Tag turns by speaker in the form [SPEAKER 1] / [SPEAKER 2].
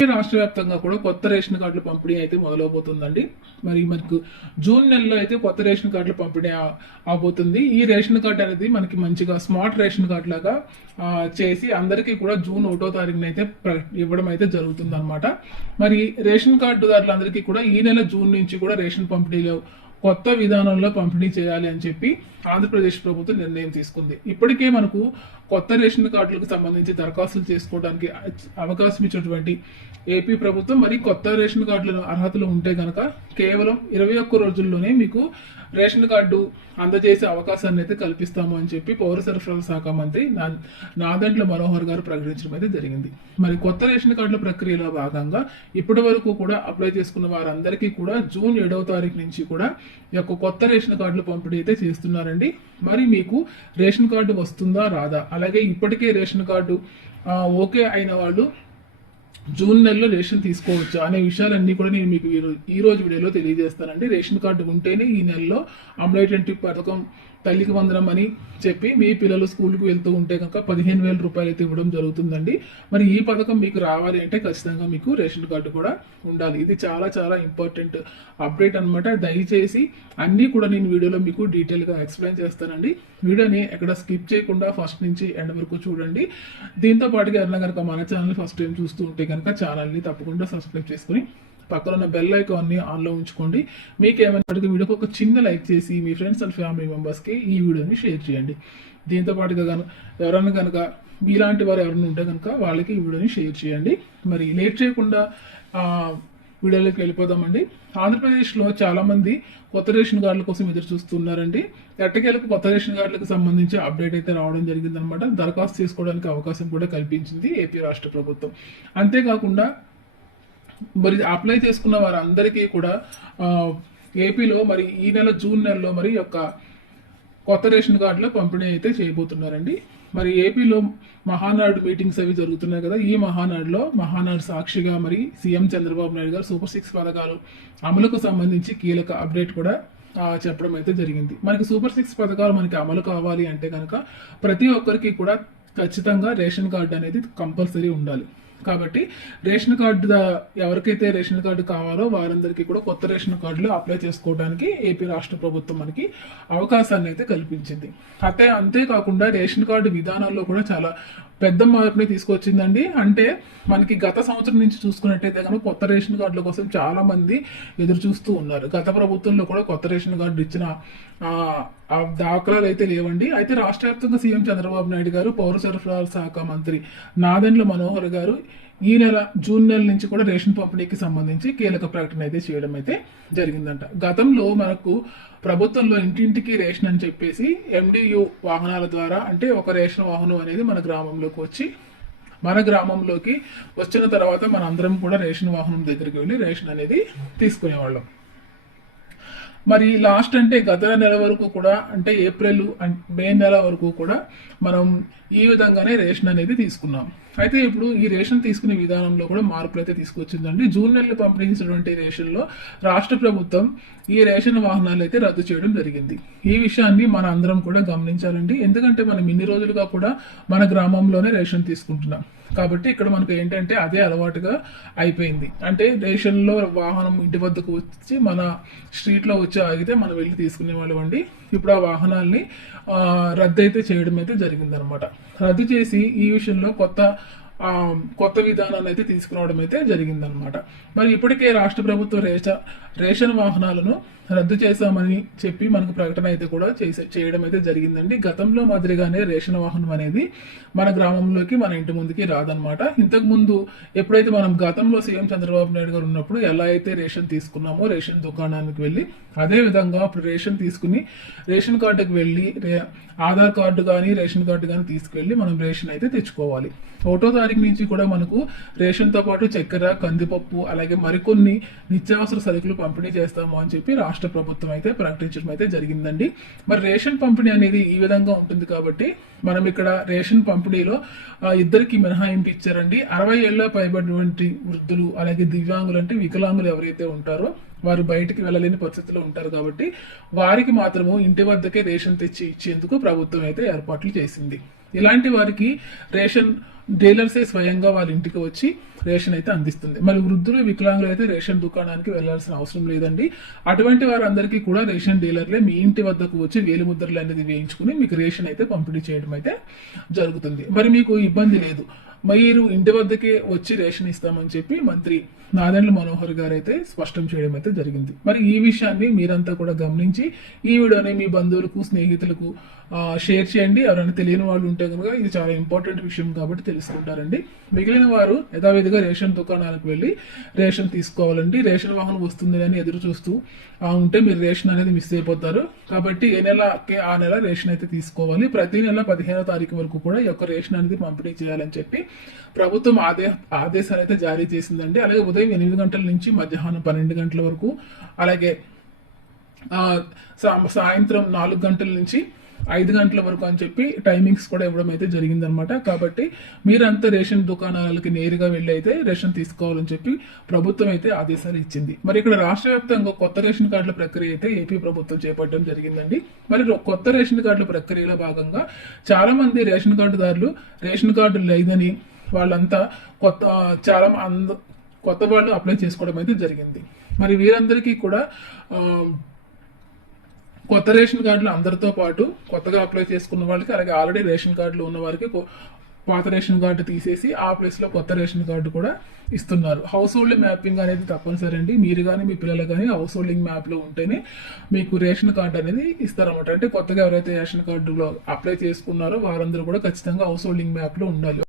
[SPEAKER 1] రాష్ట్ర వ్యాప్తంగా కూడా కొత్త రేషన్ కార్డుల పంపిణీ అయితే మొదలవబోతుందండి. మరి మనకు జూన్ నెలలో అయితే కొత్త రేషన్ కార్డుల పంపిణీ అవబోతుంది. ఈ రేషన్ కార్డు అనేది మనకి మంచిగా స్మార్ట్ రేషన్ కార్డు లాగా చేసి అందరికీ కూడా జూన్ ఒకటో తారీఖున అయితే ఇవ్వడం అయితే జరుగుతుంది అనమాట మరి రేషన్ కార్డుదారులందరికీ కూడా ఈ నెల జూన్ నుంచి కూడా రేషన్ పంపిణీలో కొత్త విధానంలో పంపిణీ చేయాలి అని చెప్పి ఆంధ్రప్రదేశ్ ప్రభుత్వం నిర్ణయం తీసుకుంది. ఇప్పటికే మనకు కొత్త రేషన్ కార్డులకు సంబంధించి దరఖాస్తులు చేసుకోవడానికి అవకాశం ఇచ్చినటువంటి ఏపీ ప్రభుత్వం మరి కొత్త రేషన్ కార్డుల అర్హతలు ఉంటే కనుక కేవలం ఇరవై ఒక్క రోజుల్లోనే మీకు రేషన్ కార్డు అందజేసే అవకాశాన్ని అయితే కల్పిస్తాము అని చెప్పి పౌర సరఫరాల శాఖ మంత్రి నా మనోహర్ గారు ప్రకటించడం అయితే జరిగింది. మరి కొత్త రేషన్ కార్డుల ప్రక్రియలో భాగంగా ఇప్పటి వరకు కూడా అప్లై చేసుకున్న వారందరికీ కూడా జూన్ ఏడవ తారీఖు నుంచి కూడా ఈ యొక్క కొత్త రేషన్ కార్డులు పంపిణీ అయితే చేస్తున్నారండి. మరి మీకు రేషన్ కార్డు వస్తుందా రాదా? అలాగే ఇప్పటికే రేషన్ కార్డు ఓకే అయిన వాళ్ళు జూన్ నెలలో రేషన్ తీసుకోవచ్చు అనే విషయాలన్నీ కూడా నేను మీకు ఈ రోజు వీడియోలో తెలియజేస్తానండి. రేషన్ కార్డు ఉంటేనే ఈ నెలలో అమలైనటువంటి పథకం తల్లికి వందనం అని చెప్పి మీ పిల్లలు స్కూల్కి వెళ్తూ ఉంటే కనుక పదిహేను వేల రూపాయలు అయితే ఇవ్వడం జరుగుతుందండి. మరి ఈ పథకం మీకు రావాలి అంటే ఖచ్చితంగా మీకు రేషన్ కార్డు కూడా ఉండాలి. ఇది చాలా చాలా ఇంపార్టెంట్ అప్డేట్ అనమాట దయచేసి అన్నీ కూడా నేను వీడియోలో మీకు డీటెయిల్గా ఎక్స్ప్లెయిన్ చేస్తానండి. వీడియోని ఎక్కడ స్కిప్ చేయకుండా ఫస్ట్ నుంచి ఎండ్ వరకు చూడండి. దీంతో పాటుగా ఎవరైనా కనుక మన ఛానల్ ఫస్ట్ టైం చూస్తూ ఉంటే కనుక ఛానల్ని తప్పకుండా సబ్స్క్రైబ్ చేసుకుని పక్కన ఉన్న బెల్ ఐకాన్ని ఆన్లో ఉంచుకోండి. మీకు ఏమైనా వీడియోకి ఒక చిన్న లైక్ చేసి మీ ఫ్రెండ్స్ అండ్ ఫ్యామిలీ మెంబర్స్కి ఈ వీడియోని షేర్ చేయండి. దీంతో పాటుగా కనుక ఎవరైనా కనుక మీలాంటి వారు ఎవరైనా ఉంటే కనుక వాళ్ళకి ఈ వీడియోని షేర్ చేయండి. మరి లేట్ చేయకుండా వీడియోలోకి వెళ్ళిపోదామండి. ఆంధ్రప్రదేశ్లో చాలామంది కొత్త రేషన్ కార్డుల కోసం ఎదురు చూస్తున్నారండి. ఎట్టకేలకు కొత్త రేషన్ కార్డులకు సంబంధించి అప్డేట్ అయితే రావడం జరిగిందనమాట. దరఖాస్తు చేసుకోవడానికి అవకాశం కూడా కల్పించింది ఏపీ రాష్ట్ర ప్రభుత్వం. అంతేకాకుండా మరి అప్లై చేసుకున్న వారందరికీ కూడా ఏపీలో మరి ఈ నెల జూన్ నెలలో మరి యొక్క కొత్త రేషన్ కార్డులో పంపిణీ అయితే చేయబోతున్నారండి. మరి ఏపీలో మహానాడు మీటింగ్స్ అవి జరుగుతున్నాయి కదా ఈ మహానాడులో మహానాడు సాక్షిగా మరి సీఎం చంద్రబాబు నాయుడు గారు సూపర్ సిక్స్ పథకాలు అమలుకు సంబంధించి కీలక అప్డేట్ కూడా చెప్పడం అయితే జరిగింది. మనకి సూపర్ సిక్స్ పథకాలు మనకి అమలు కావాలి అంటే కనుక ప్రతి ఒక్కరికి కూడా ఖచ్చితంగా రేషన్ కార్డు అనేది కంపల్సరీ ఉండాలి. కాబట్టి రేషన్ కార్డు ఎవరికైతే రేషన్ కార్డు కావాలో వారందరికీ కూడా కొత్త రేషన్ కార్డులు అప్లై చేసుకోవడానికి ఏపీ రాష్ట్ర ప్రభుత్వం మనకి అవకాశాన్ని అయితే కల్పించింది. అయితే అంతేకాకుండా రేషన్ కార్డు విధానాల్లో కూడా చాలా పెద్ద మార్పుని తీసుకొచ్చిందండి. అంటే మనకి గత సంవత్సరం నుంచి చూసుకున్నట్టయితే కనుక కొత్త రేషన్ కార్డుల కోసం చాలా మంది ఎదురు చూస్తూ ఉన్నారు. గత ప్రభుత్వంలో కూడా కొత్త రేషన్ కార్డు ఇచ్చిన దాఖలాలు అయితే లేవండి. అయితే రాష్ట్ర వ్యాప్తంగా సీఎం చంద్రబాబు నాయుడు గారు పౌర సరఫరాల శాఖ మంత్రి నాదెండ్ల మనోహర్ గారు ఈ నెల జూన్ నెల నుంచి కూడా రేషన్ పంపిణీకి సంబంధించి కీలక ప్రకటన అయితే చేయడం అయితే జరిగిందంట. గతంలో మనకు ప్రభుత్వంలో ఇంటింటికి రేషన్ అని చెప్పేసి ఎండియు వాహనాల ద్వారా అంటే ఒక రేషన్ వాహనం అనేది మన గ్రామంలోకి వచ్చి మన గ్రామంలోకి వచ్చిన తర్వాత మన అందరం కూడా రేషన్ వాహనం దగ్గరికి వెళ్ళి రేషన్ అనేది తీసుకునేవాళ్ళం. మరి లాస్ట్ అంటే గత నెల వరకు కూడా అంటే ఏప్రిల్ మే నెల వరకు కూడా మనం ఈ విధంగానే రేషన్ అనేది తీసుకున్నాం. అయితే ఇప్పుడు ఈ రేషన్ తీసుకునే విధానంలో కూడా మార్పులు అయితే తీసుకొచ్చిందండి. జూన్ నెలలో పంపిణీ చేసినటువంటి రేషన్లో రాష్ట్ర ప్రభుత్వం ఈ రేషన్ వాహనాలు అయితే రద్దు చేయడం జరిగింది. ఈ విషయాన్ని మన అందరం కూడా గమనించాలండి. ఎందుకంటే మనం ఇన్ని రోజులుగా కూడా మన గ్రామంలోనే రేషన్ తీసుకుంటున్నాం. కాబట్టి ఇక్కడ మనకు ఏంటంటే అదే అలవాటుగా అయిపోయింది. అంటే రేషన్లో వాహనం ఇంటి వద్దకు వచ్చి మన స్ట్రీట్లో వచ్చి ఆగితే మనం వెళ్ళి తీసుకునే వాళ్ళం అండి. ఇప్పుడు ఆ వాహనాల్ని రద్దు అయితే చేయడం అయితే జరిగిందనమాట. రద్దు చేసి ఈ విషయంలో కొత్త కొత్త విధానాన్ని అయితే తీసుకురావడం అయితే జరిగిందనమాట. మరి ఇప్పటికే రాష్ట్ర ప్రభుత్వం రేష రేషన్ వాహనాలను రద్దు చేశామని చెప్పి మనకు ప్రకటన అయితే కూడా చేసే చేయడం అయితే జరిగిందండి. గతంలో మాదిరిగానే రేషన్ వాహనం అనేది మన గ్రామంలోకి మన ఇంటి ముందుకి రాదనమాట ఇంతకు ముందు ఎప్పుడైతే మనం గతంలో సీఎం చంద్రబాబు నాయుడు గారు ఉన్నప్పుడు ఎలా అయితే రేషన్ తీసుకున్నామో రేషన్ దుకాణానికి వెళ్ళి అదే విధంగా అప్పుడు రేషన్ తీసుకుని రేషన్ కార్డుకి వెళ్ళి రే- ఆధార్ కార్డు కానీ రేషన్ కార్డు కానీ తీసుకువెళ్ళి మనం రేషన్ అయితే తెచ్చుకోవాలి. ఒకటో తారీఖు నుంచి కూడా మనకు రేషన్తో పాటు చక్కెర కందిపప్పు అలాగే మరికొన్ని నిత్యావసర సరుకులు పంపిణీ చేస్తాము అని చెప్పి రాష్ట్ర ప్రభుత్వం అయితే ప్రకటించడం అయితే జరిగిందండి. మరి రేషన్ పంపిణీ అనేది ఈ విధంగా ఉంటుంది కాబట్టి మనం ఇక్కడ రేషన్ పంపిణీలో ఇద్దరికి మినహాయింపు ఇచ్చారండి. అరవై ఏళ్ళ పైబడినటువంటి వృద్ధులు అలాగే దివ్యాంగులు అంటే వికలాంగులు ఎవరైతే ఉంటారో వారు బయటికి వెళ్ళలేని పరిస్థితిలో ఉంటారు కాబట్టి వారికి మాత్రము ఇంటి వద్దకే రేషన్ తెచ్చి ఇచ్చేందుకు ప్రభుత్వం అయితే ఏర్పాట్లు చేసింది. ఇలాంటి వారికి రేషన్ డీలర్సే స్వయంగా వాళ్ళ ఇంటికి వచ్చి రేషన్ అయితే అందిస్తుంది. మరి వృద్ధులు వికలాంగులు అయితే రేషన్ దుకాణానికి వెళ్ళాల్సిన అవసరం లేదండి. అటువంటి వారందరికీ కూడా రేషన్ డీలర్లే మీ ఇంటి వద్దకు వచ్చి వేలు ముద్రలు అనేది వేయించుకుని మీకు రేషన్ అయితే పంపిణీ చేయడం అయితే జరుగుతుంది. మరి మీకు ఇబ్బంది లేదు. మీరు ఇంటి వద్దకే వచ్చి రేషన్ ఇస్తామని చెప్పి మంత్రి నాదెండ్ల మనోహర్ గారు అయితే స్పష్టం చేయడం అయితే జరిగింది. మరి ఈ విషయాన్ని మీరంతా కూడా గమనించి ఈ వీడియోని మీ బంధువులకు స్నేహితులకు షేర్ చేయండి. ఎవరైనా తెలియని వాళ్ళు ఉంటే కనుక ఇది చాలా ఇంపార్టెంట్ విషయం కాబట్టి తెలుసుకుంటారండి. మిగిలిన వారు యథావిధిగా రేషన్ దుకాణాలకు వెళ్ళి రేషన్ తీసుకోవాలండి. రేషన్ వాహనం వస్తుంది అని ఎదురు చూస్తూ ఉంటే మీరు రేషన్ అనేది మిస్ అయిపోతారు. కాబట్టి ఏ నెలకి ఆ నెల రేషన్ అయితే తీసుకోవాలి. ప్రతి నెల పదిహేనో తారీఖు వరకు కూడా ఈ యొక్క రేషన్ అనేది పంపిణీ చేయాలని చెప్పి ప్రభుత్వం ఆదే ఆదేశాలు అయితే జారీ చేసిందండి. అలాగే ఉదయం ఎనిమిది గంటల నుంచి మధ్యాహ్నం పన్నెండు గంటల వరకు అలాగే సా- సాయంత్రం నాలుగు గంటల నుంచి ఐదు గంటల వరకు అని చెప్పి టైమింగ్స్ కూడా ఇవ్వడం అయితే జరిగిందనమాట కాబట్టి మీరంతా రేషన్ దుకాణాలకి నేరుగా వెళ్ళి అయితే రేషన్ తీసుకోవాలని చెప్పి ప్రభుత్వం అయితే ఆదేశాలు ఇచ్చింది. మరి ఇక్కడ రాష్ట్ర వ్యాప్తంగా కొత్త రేషన్ కార్డుల ప్రక్రియ అయితే ఏపీ ప్రభుత్వం చేపట్టడం జరిగిందండి. మరి కొత్త రేషన్ కార్డుల ప్రక్రియలో భాగంగా చాలా మంది రేషన్ కార్డుదారులు రేషన్ కార్డు లేదని వాళ్ళంతా కొత్త చాలా అంద కొత్త వాళ్ళు అప్లై చేసుకోవడం అయితే జరిగింది. మరి వీరందరికీ కూడా కొత్త రేషన్ కార్డులు అందరితో పాటు కొత్తగా అప్లై చేసుకున్న వాళ్ళకి అలాగే ఆల్రెడీ రేషన్ కార్డులు ఉన్న వారికి పాత రేషన్ కార్డు తీసేసి ఆ ప్లేస్లో కొత్త రేషన్ కార్డు కూడా ఇస్తున్నారు. హౌస్ హోల్డ్ మ్యాపింగ్ అనేది తప్పనిసరి అండి. మీరు కానీ మీ పిల్లలు కానీ హౌస్ హోల్డింగ్ మ్యాప్లో ఉంటేనే మీకు రేషన్ కార్డు అనేది ఇస్తారన్నమాట. అంటే కొత్తగా ఎవరైతే రేషన్ కార్డులో అప్లై చేసుకున్నారో వారందరూ కూడా ఖచ్చితంగా హౌస్ హోల్డింగ్ మ్యాప్లో ఉండాలి.